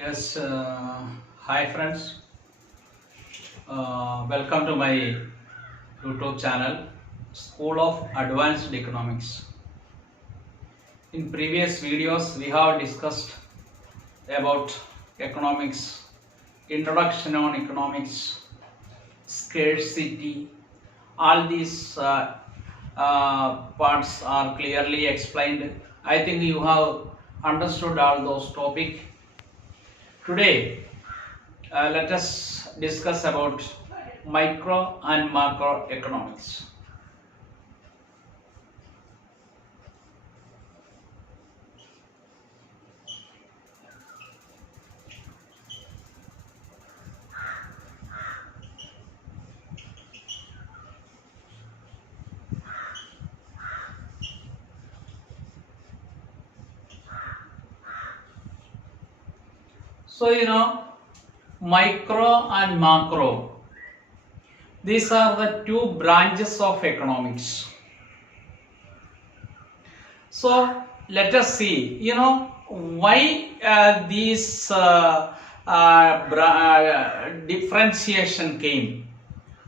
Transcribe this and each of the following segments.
Yes, hi friends. Welcome to my YouTube channel, School of Advanced Economics. In previous videos, we have discussed about economics, introduction on economics, scarcity. All these parts are clearly explained. I think you have understood all those topics. Today, let us discuss about micro and macro economics. So micro and macro, these are the two branches of economics. So let us see, why these differentiation came,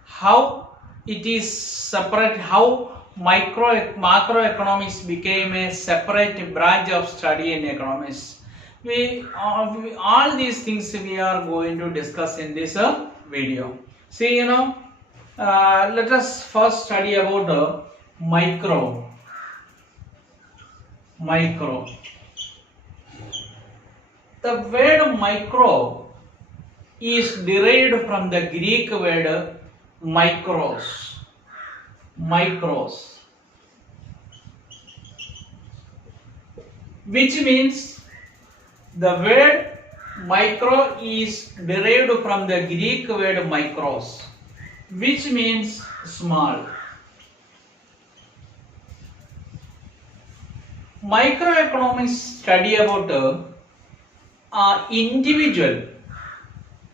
how it is separate, how macroeconomics became a separate branch of study in economics. All these things we are going to discuss in this video. See, let us first study about micro. The word micro is derived from the Greek word micros, which means the word micro is derived from the Greek word micros, which means small. Microeconomics study about individual.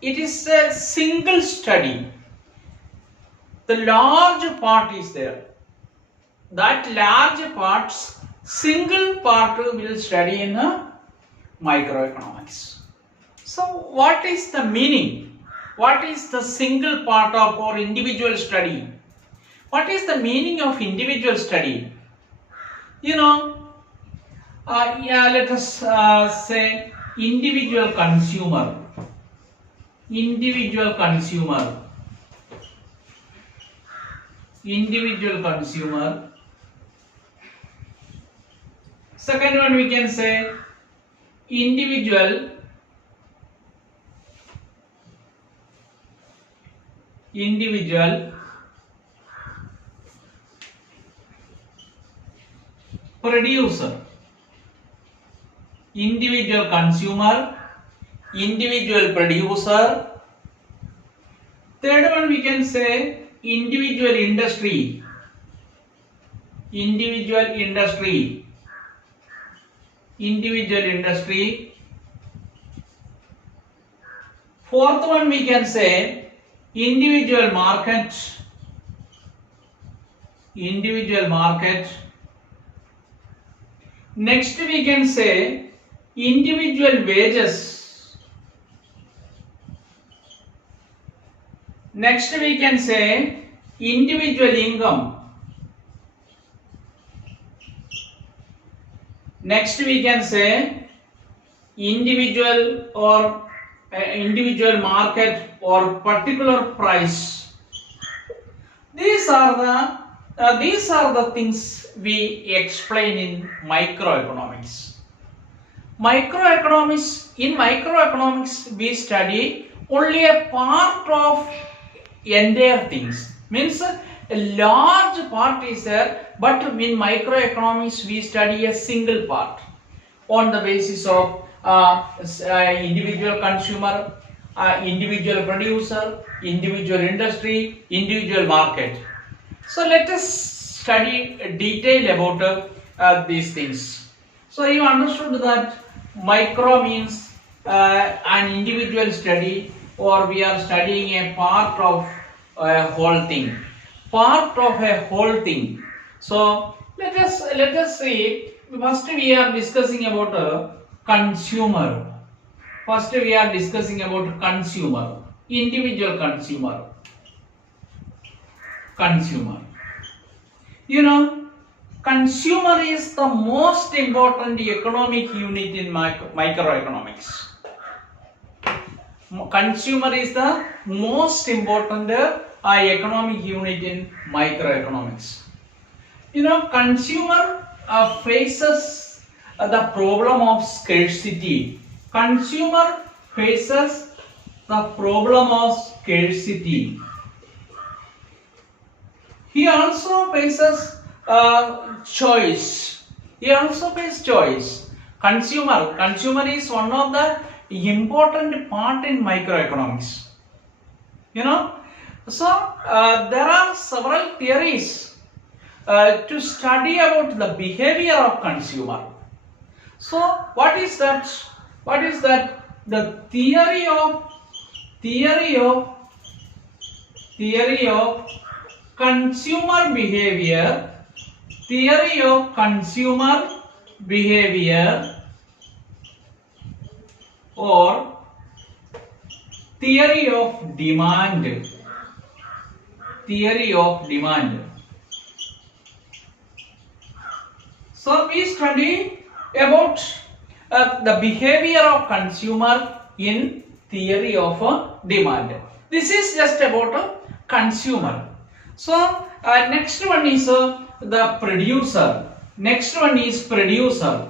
It is a single study. The large part is there. That large parts, single part will study in microeconomics. So what is the meaning? What is the single part of our individual study? What is the meaning of individual study? Let us say individual consumer. Second one we can say individual producer. Individual consumer, individual producer. Third one we can say individual industry. Fourth one we can say individual market. Next we can say individual wages. Next we can say individual income. Next we can say individual or individual market or particular price. These are the things we explain in microeconomics. In microeconomics we study only a part of entire things. Means a large part is there, but in microeconomics we study a single part on the basis of individual consumer, individual producer, individual industry, individual market. So let us study detail about these things. So you understood that micro means an individual study, or we are studying a part of a whole thing. So let us see. First we are discussing about a consumer. First we are discussing about consumer, individual consumer. Consumer. You know, consumer is the most important economic unit in microeconomics. Consumer is the most important economic unit in microeconomics. You know, consumer faces the problem of scarcity. Consumer faces the problem of scarcity. He also faces choice. He also faces choice. Consumer is one of the important part in microeconomics. You know, so there are several theories to study about the behavior of consumer. So what is that? What is that? The theory of consumer behavior. Theory of consumer behavior or theory of demand. Theory of demand. So we study about the behavior of consumer in theory of demand. This is just about consumer. So next one is the producer. Next one is producer.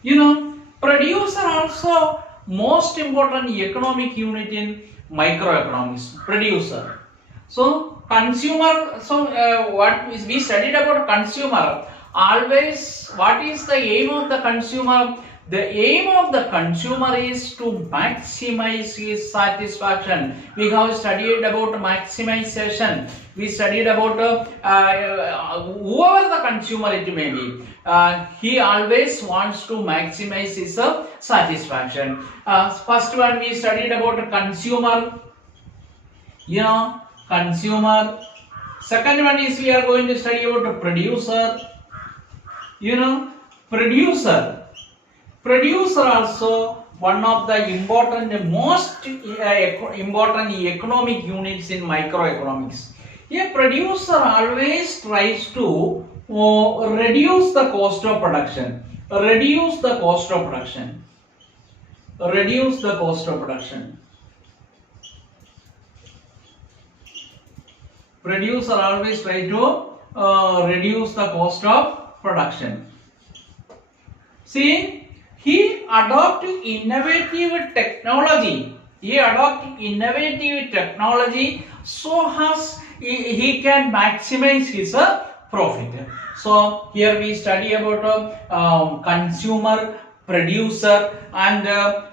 You know, producer also most important economic unit in microeconomics. Producer. So consumer. So what is we studied about consumer. Always, what is the aim of the consumer? The aim of the consumer is to maximize his satisfaction. We have studied about maximization. We studied about whoever the consumer it may be. He always wants to maximize his satisfaction. First one we studied about consumer. You know, consumer. Second one is we are going to study about producer. You know, producer. Producer also one of the important, most important economic units in microeconomics. A producer always tries to reduce the cost of production. Reduce the cost of production. Reduce the cost of production. Producer always try to reduce the cost of production. See, he adopt innovative technology. He adopt innovative technology so as he can maximize his profit. So here we study about consumer, producer, and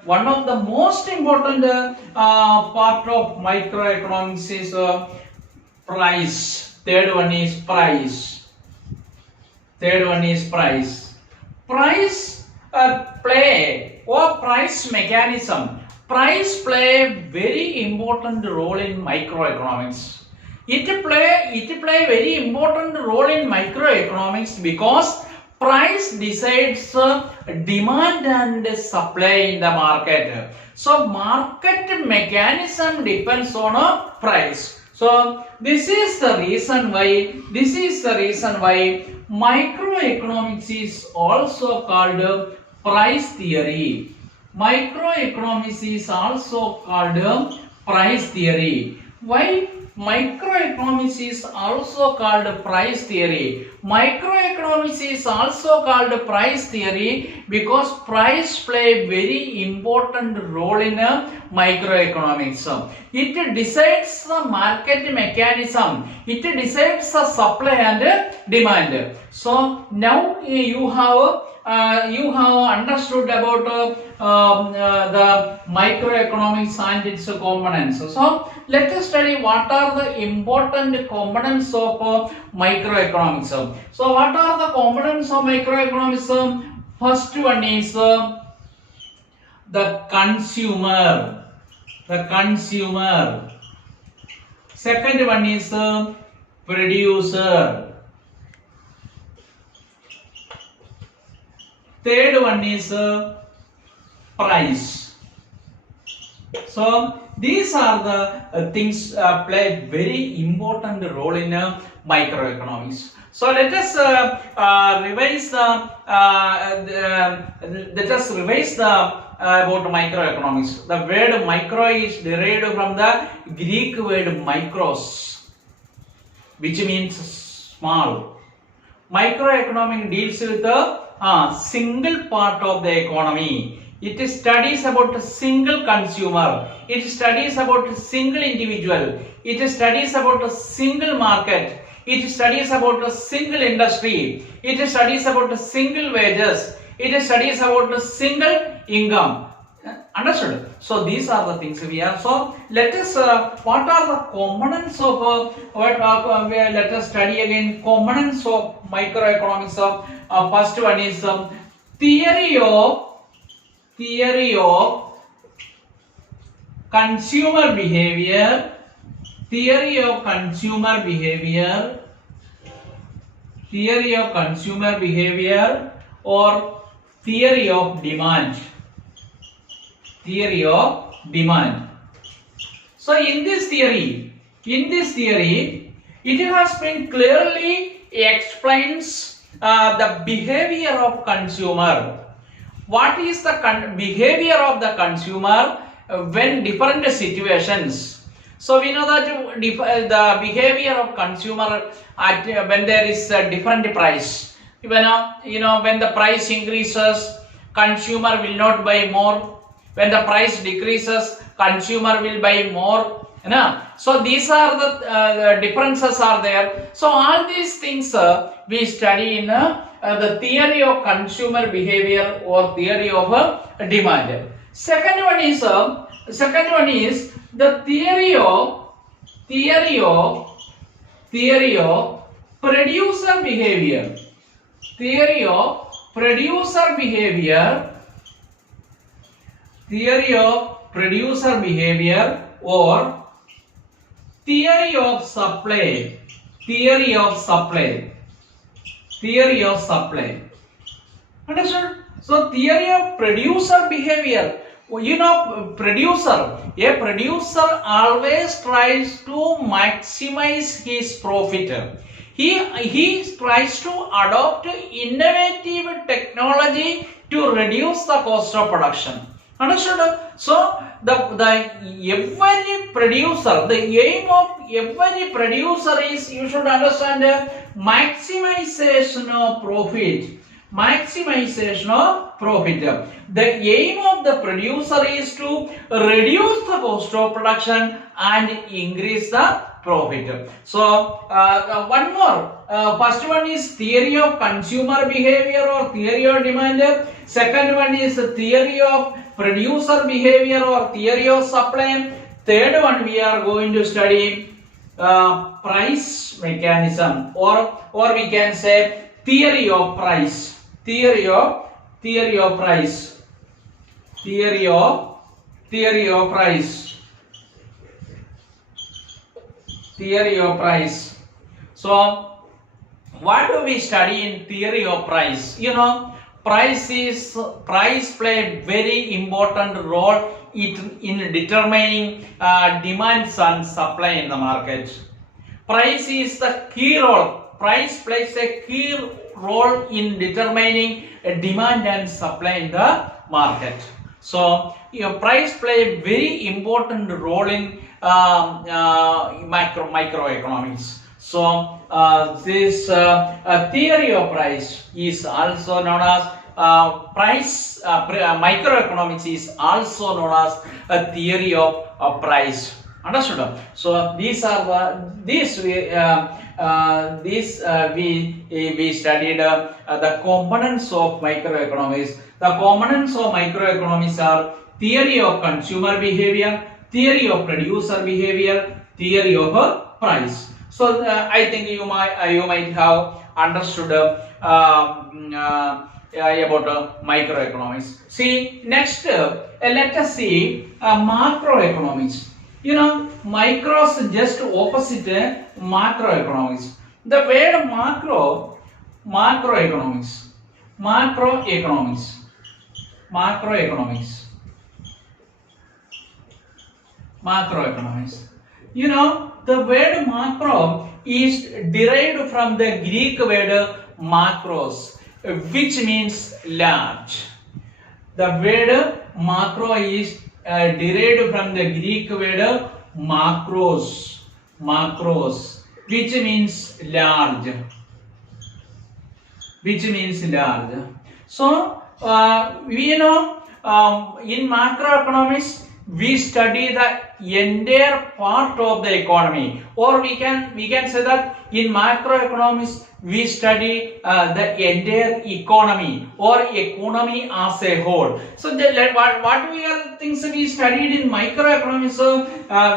one of the most important part of microeconomics is price. Third one is price. Third one is price. Price play or price mechanism. Price play very important role in microeconomics. It play very important role in microeconomics because price decides demand and supply in the market. So market mechanism depends on price. So this is the reason why microeconomics is also called price theory. Microeconomics is also called price theory. Why microeconomics is also called price theory? Microeconomics is also called price theory because price play very important role in microeconomics. It decides the market mechanism. It decides the supply and demand. So now you have understood about the microeconomics and its components. So let us study what are the important components of microeconomics. So what are the components of microeconomics? First one is the consumer. The consumer. Second one is producer. Third one is price. So these are the things play very important role in microeconomics. So let us revise the about microeconomics. The word micro is derived from the Greek word micros, which means small. Microeconomics deals with the single part of the economy. It studies about a single consumer. It studies about a single individual. It studies about a single market. It studies about a single industry. It studies about a single wages. It studies about a single income. Understood? So these are the things we have. So let us what are the components of let us study again components of microeconomics. First one is theory of consumer behavior. Theory of consumer behavior. Theory of consumer behavior or theory of demand. Theory of demand. So in this theory, it has been clearly explains the behavior of consumer. What is the behavior of the consumer when different situations? So we know that the behavior of consumer at when there is a different price. When when the price increases, consumer will not buy more. When the price decreases, consumer will buy more. So these are the differences are there. So all these things we study in the theory of consumer behavior or theory of demand. Second one is the theory of producer behavior. Theory of producer behavior. Theory of producer behavior or theory of supply. Theory of supply. Theory of supply. Understood? So theory of producer behavior. A producer always tries to maximize his profit. He tries to adopt innovative technology to reduce the cost of production. Understood? So every producer, the aim of every producer is, you should understand, maximization of profit. Maximization of profit. The aim of the producer is to reduce the cost of production and increase the profit. So one more. First one is theory of consumer behavior or theory of demand. Second one is theory of producer behavior or theory of supply. Third one we are going to study price mechanism or we can say theory of price. Theory of price. Theory of price. Theory of price. So what do we study in theory of price? Price play a very important role in determining demands and supply in the market. Price is the key role. Price plays a key role in determining demand and supply in the market. So price play a very important role in microeconomics. So this theory of price is also known as microeconomics is also known as a theory of price. Understood? So these are we studied the components of microeconomics. The components of microeconomics are theory of consumer behavior, theory of producer behavior, theory of price. So I think you might have understood about microeconomics. See, next let us see macroeconomics. Micros just opposite macroeconomics. The word macroeconomics. Macroeconomics. You know, the word macro is derived from the Greek word macros, which means large. The word macro is derived from the Greek word macros, which means large. So, we know in macroeconomics we study the entire part of the economy, or we can say that in macroeconomics we study the entire economy or economy as a whole. So what we are things we studied in microeconomics,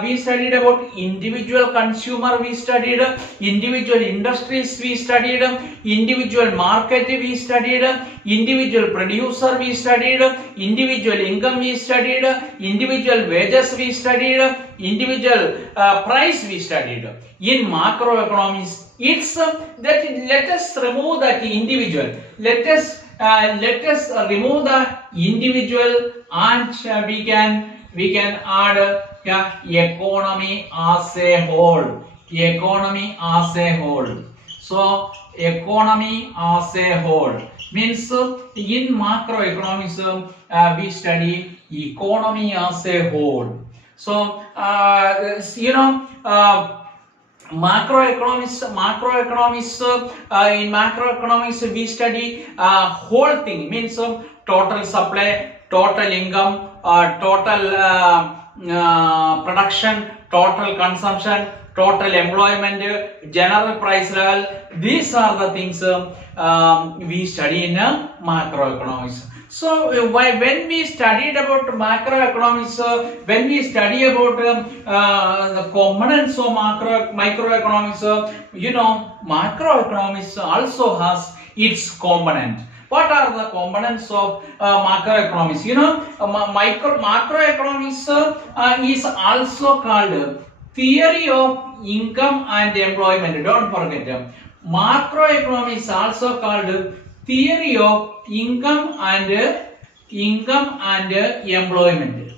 we studied about individual consumer, we studied individual industries, we studied individual market, we studied individual producer, we studied individual income, we studied individual wages, we studied individual price, we studied. In macroeconomics, it's that let us remove that individual. Let us remove the individual, and we can add economy as a whole. So economy as a whole means in macroeconomics we study economy as a whole. So you know, macroeconomics in macroeconomics we study whole thing, means total supply, total income, total production, total consumption, total employment, general price level. These are the things we study in macroeconomics. So when we studied about macroeconomics, when we study about the components of microeconomics, you know, macroeconomics also has its component. What are the components of macroeconomics? You know, macroeconomics is also called theory of income and employment. Don't forget, macroeconomics is also called theory of income and employment.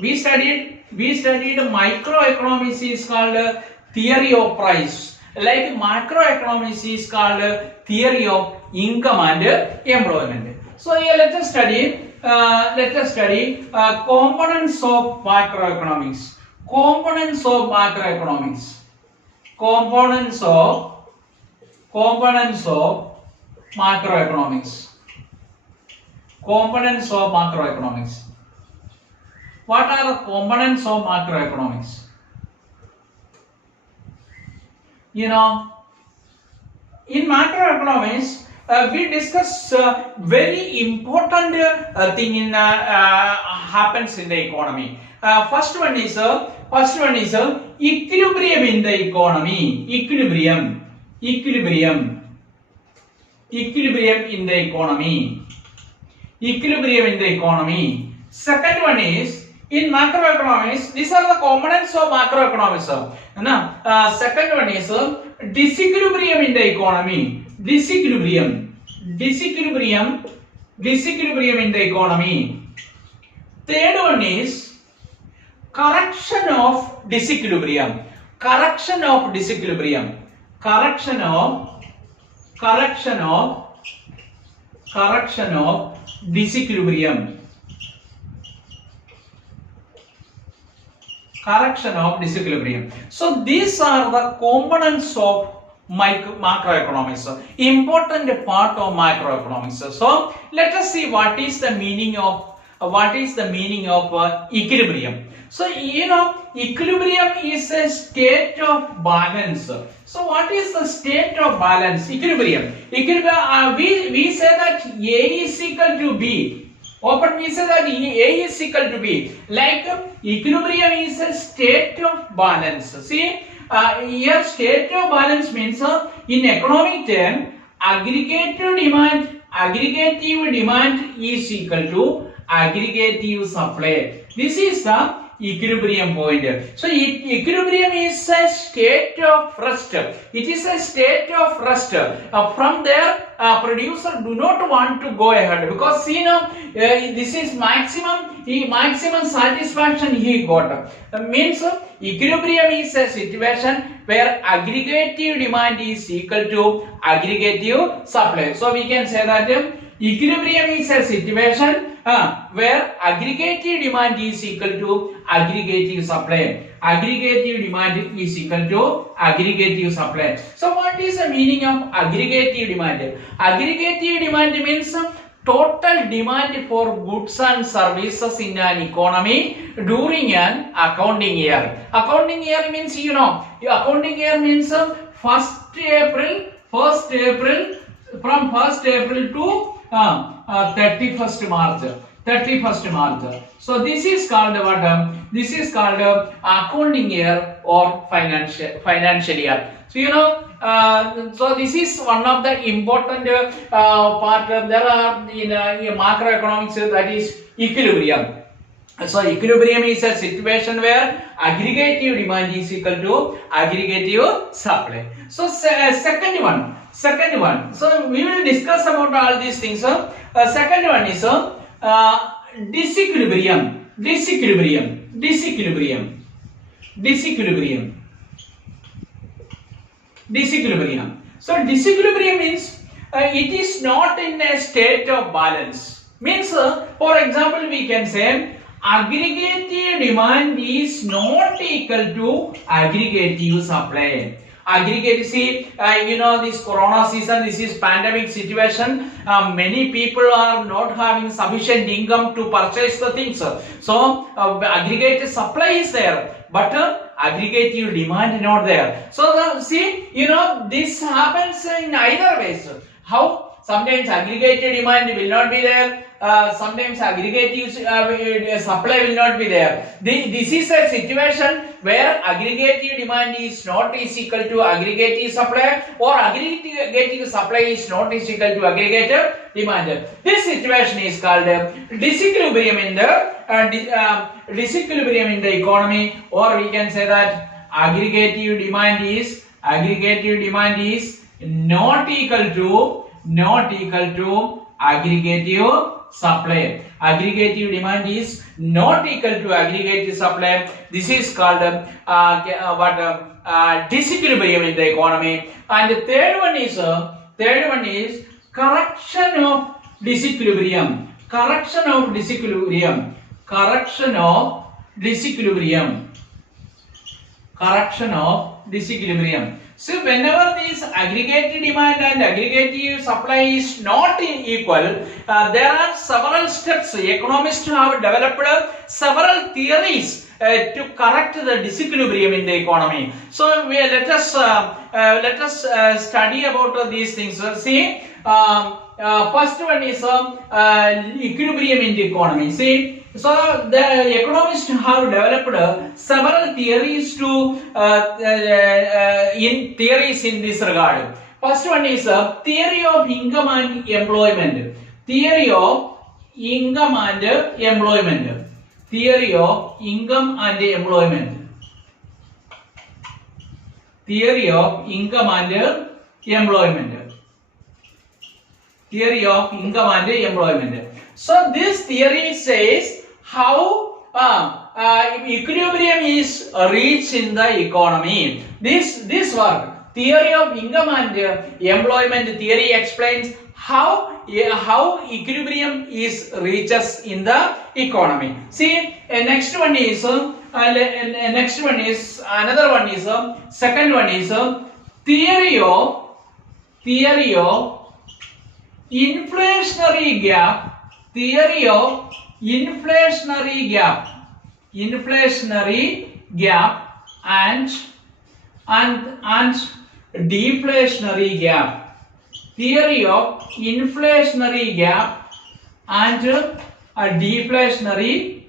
We studied microeconomics is called theory of price, like macroeconomics is called theory of income and employment. So here let us study components of macroeconomics. Components of macroeconomics. What are the components of macroeconomics? You know, in macroeconomics we discuss very important thing in happens in the economy. First one is equilibrium in the economy. Equilibrium in the economy. Second one is in macroeconomics. These are the components of macroeconomics. Second one is disequilibrium in the economy. Disequilibrium in the economy. Third one is correction of disequilibrium. Correction of disequilibrium correction of disequilibrium. So these are the components of macroeconomics, important part of macroeconomics. So let us see what is the meaning of equilibrium. So you know, equilibrium is a state of balance. So what is the state of balance? Equilibrium. We say that A is equal to B. Open, we say that A is equal to B. Like equilibrium is a state of balance. See, here state of balance means in economic term, aggregative demand is equal to aggregative supply. This is the equilibrium point. So equilibrium is a state of rest. It is a state of rest. From there, producer do not want to go ahead because see now this is maximum satisfaction he got. Means equilibrium is a situation where aggregative demand is equal to aggregative supply. So we can say that equilibrium is a situation where aggregative demand is equal to aggregative supply. Aggregative demand is equal to aggregative supply. So what is the meaning of aggregative demand? Aggregative demand means total demand for goods and services in an economy during an accounting year. Accounting year means accounting year means 1st April from 1st April to 31st March. So this is called what? This is called accounting year or financial year. So so this is one of the important part. There are in macroeconomics, that is equilibrium. So equilibrium is a situation where aggregative demand is equal to aggregative supply. So second one. So we will discuss about all these things. Second one is disequilibrium. So disequilibrium means it is not in a state of balance. Means for example we can say aggregative demand is not equal to aggregative supply. Aggregate, see, this corona season, this is pandemic situation. Many people are not having sufficient income to purchase the things. So aggregate supply is there, but aggregative demand not there. So see, this happens in either ways. How? Sometimes aggregated demand will not be there. Sometimes aggregative supply will not be there. This is a situation where aggregative demand is not equal to aggregative supply, or aggregative supply is not equal to aggregative demand. This situation is called disequilibrium in the economy, or we can say that aggregative demand is not equal to aggregative supply. Aggregative demand is not equal to aggregative supply. This is called disequilibrium in the economy. And the third one is correction of disequilibrium. So whenever this aggregated demand and aggregative supply is not equal, there are several steps. Economists have developed several theories to correct the disequilibrium in the economy. So let us study about these things. See, first one is equilibrium in the economy. See. So the economists have developed several theories theories in this regard. First one is theory of income and employment. Theory of income and employment. Theory of income and employment. Theory of income and employment. Theory of income and employment. So this theory says how equilibrium is reached in the economy. This work, theory of income and employment theory, explains how equilibrium is reaches in the economy. See, next one is second one is theory of inflationary gap. Theory of inflationary gap and deflationary gap. Theory of inflationary gap and deflationary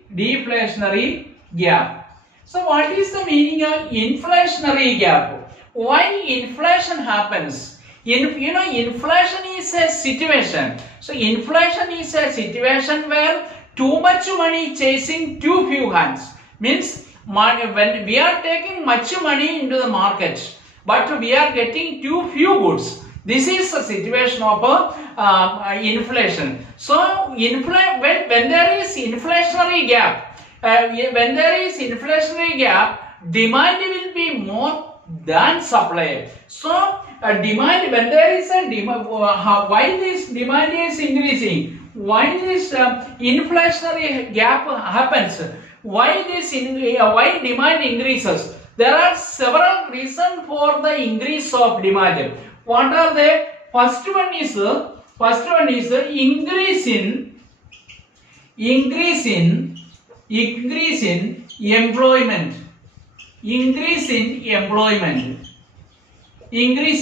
gap. So what is the meaning of inflationary gap? Why inflation happens? Inflation is a situation. So inflation is a situation where too much money chasing too few hands. Means when we are taking much money into the market, but we are getting too few goods. This is the situation of inflation. So when there is inflationary gap, demand will be more than supply. So demand, when there is a demand, why this demand is increasing? Why this inflationary gap happens? Why why demand increases? There are several reasons for the increase of demand. What are they? First one is increase in employment. Increase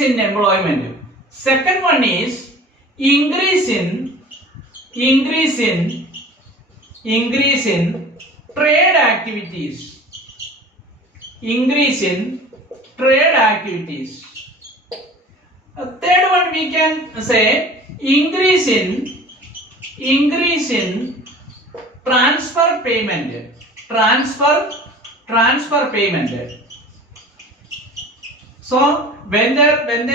in employment. Second one is increase in trade activities. Increase in trade activities. Third one we can say increase in transfer payment. Transfer payment. So when employment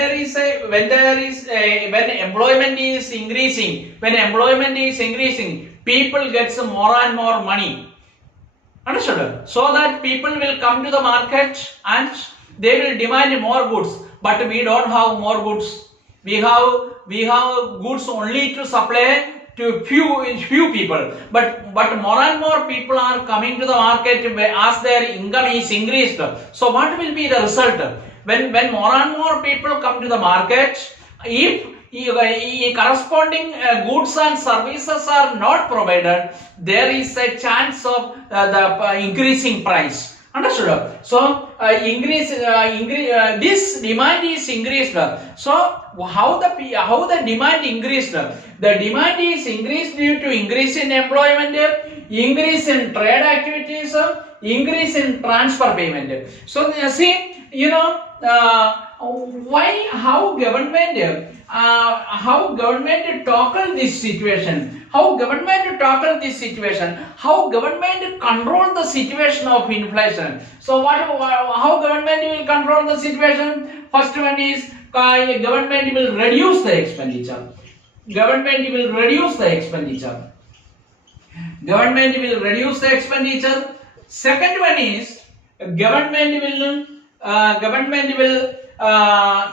is increasing, people gets more and more money. Understood? So that people will come to the market and they will demand more goods. But we don't have more goods. We have goods only to supply to few people. But more and more people are coming to the market as their income is increased. So what will be the result? When more and more people come to the market, if corresponding goods and services are not provided, there is a chance of the increasing price. Understood? So this demand is increased. So how the demand increased? The demand is increased due to increase in employment, increase in trade activities, increase in transfer payment. So see, how government tackle this situation? How government control the situation of inflation? So how government will control the situation? First one is government will reduce the expenditure. Second one is government will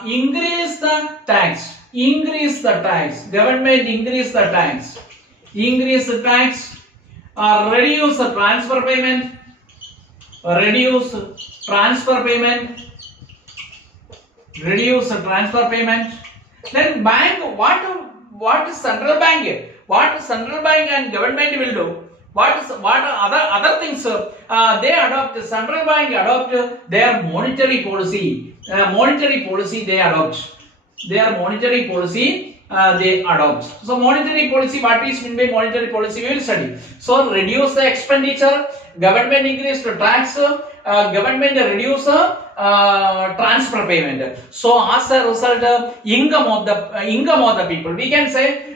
increase the tax. Government increase the tax. Reduce the transfer payment. Then bank, what central bank and government will do? What other things they adopt? The central bank adopt their monetary policy. They adopt. So monetary policy, what is meant by monetary policy, we will study. So reduce the expenditure, government increase the tax, government reduce transfer payment. So as a result, income of the people, we can say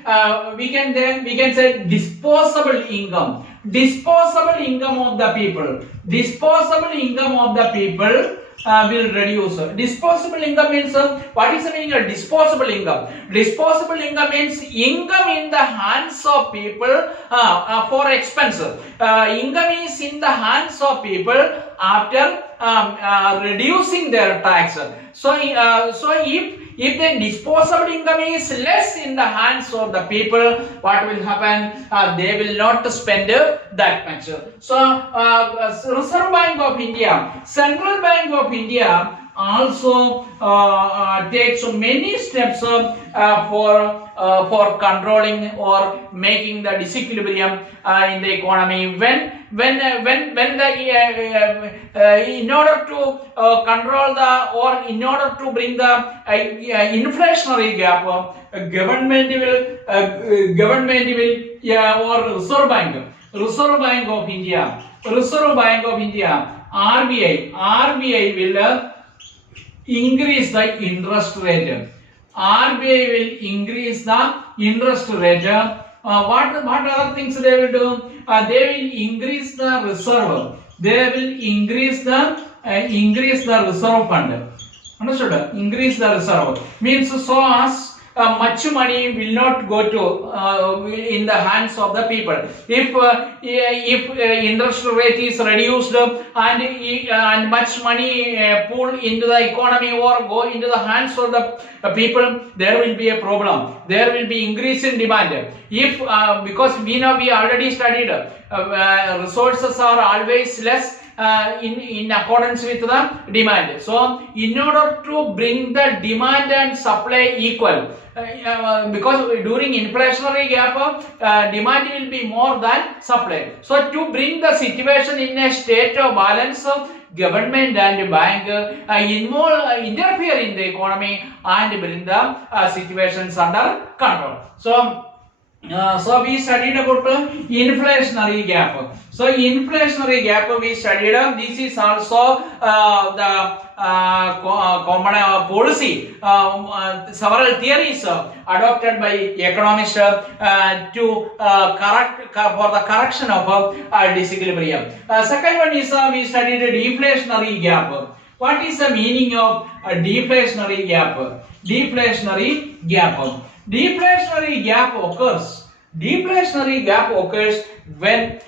disposable income of the people will reduce. Disposable income means what is the meaning of disposable income? Disposable income means income in the hands of people for expense. Income is in the hands of people after reducing their tax. So if the disposable income is less in the hands of the people, what will happen? They will not spend that much. So Reserve Bank of India, Central Bank of India also takes many steps for controlling or making the disequilibrium in the economy. When in order to control in order to bring the inflationary gap, government will or Reserve Bank of India, RBI will increase the interest rate. What other things they will do? They will increase the reserve. they will increase the reserve fund. Understood? Increase the reserve means so as much money will not go to in the hands of the people. If interest rate is reduced and much money pull into the economy or go into the hands of the people, there will be a problem. There will be increase in demand. If because we already studied resources are always less in accordance with the demand. So in order to bring the demand and supply equal, because during inflationary gap demand will be more than supply. So to bring the situation in a state of balance, government and bank interfere in the economy and bring the situations under control. So we studied about inflationary gap. So inflationary gap we studied. This is also the common policy. Several theories adopted by economists to correct for the correction of disequilibrium. Second one is we studied deflationary gap. What is the meaning of deflationary gap? Deflationary gap. Deflationary gap occurs. Deflationary gap occurs when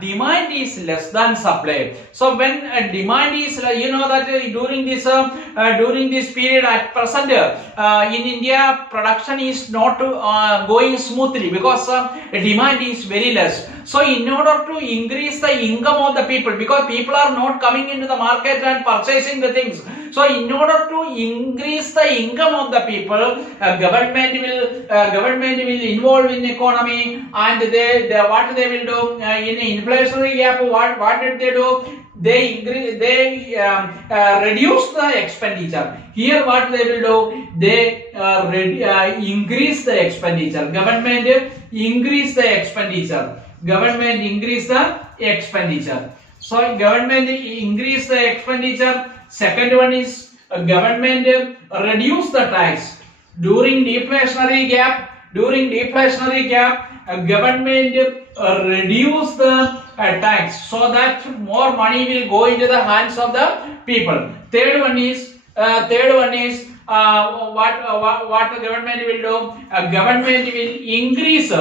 demand is less than supply. So when demand is, you know that during this period at present in India production is not going smoothly because demand is very less. So in order to increase the income of the people, because people are not coming into the market and purchasing the things, so in order to increase the income of the people, government will involve in economy, and they what they will do in inflationary gap. What did they do? They reduce the expenditure. Here what they will do? They increase the expenditure. Government increase the expenditure. Government increase the expenditure. So government increase the expenditure. Second one is government reduce the tax. During deflationary gap, government reduce the tax so that more money will go into the hands of the people. Third one is what the government will do? Government will increase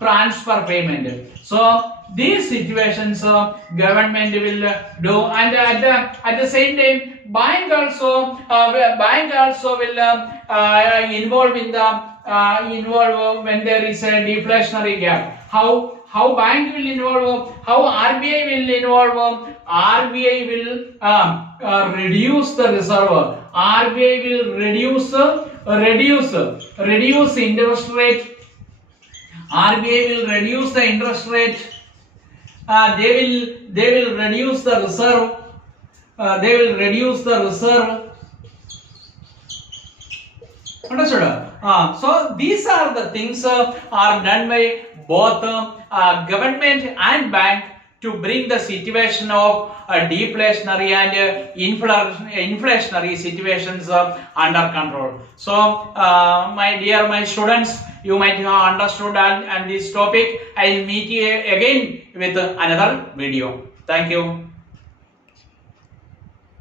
transfer payment. So these situations government will do, and at the same time bank also will involve in the involve when there is a deflationary gap. How bank will involve? How RBI will involve? RBI will reduce the reserve. RBI will reduce interest rate. RBI will reduce the interest rate. They will reduce the reserve. They will reduce the reserve. Understood? So these are the things are done by both government and bank to bring the situation of deflationary and inflationary situations under control. So my students, you might have understood and this topic. I will meet you again with another video. Thank you.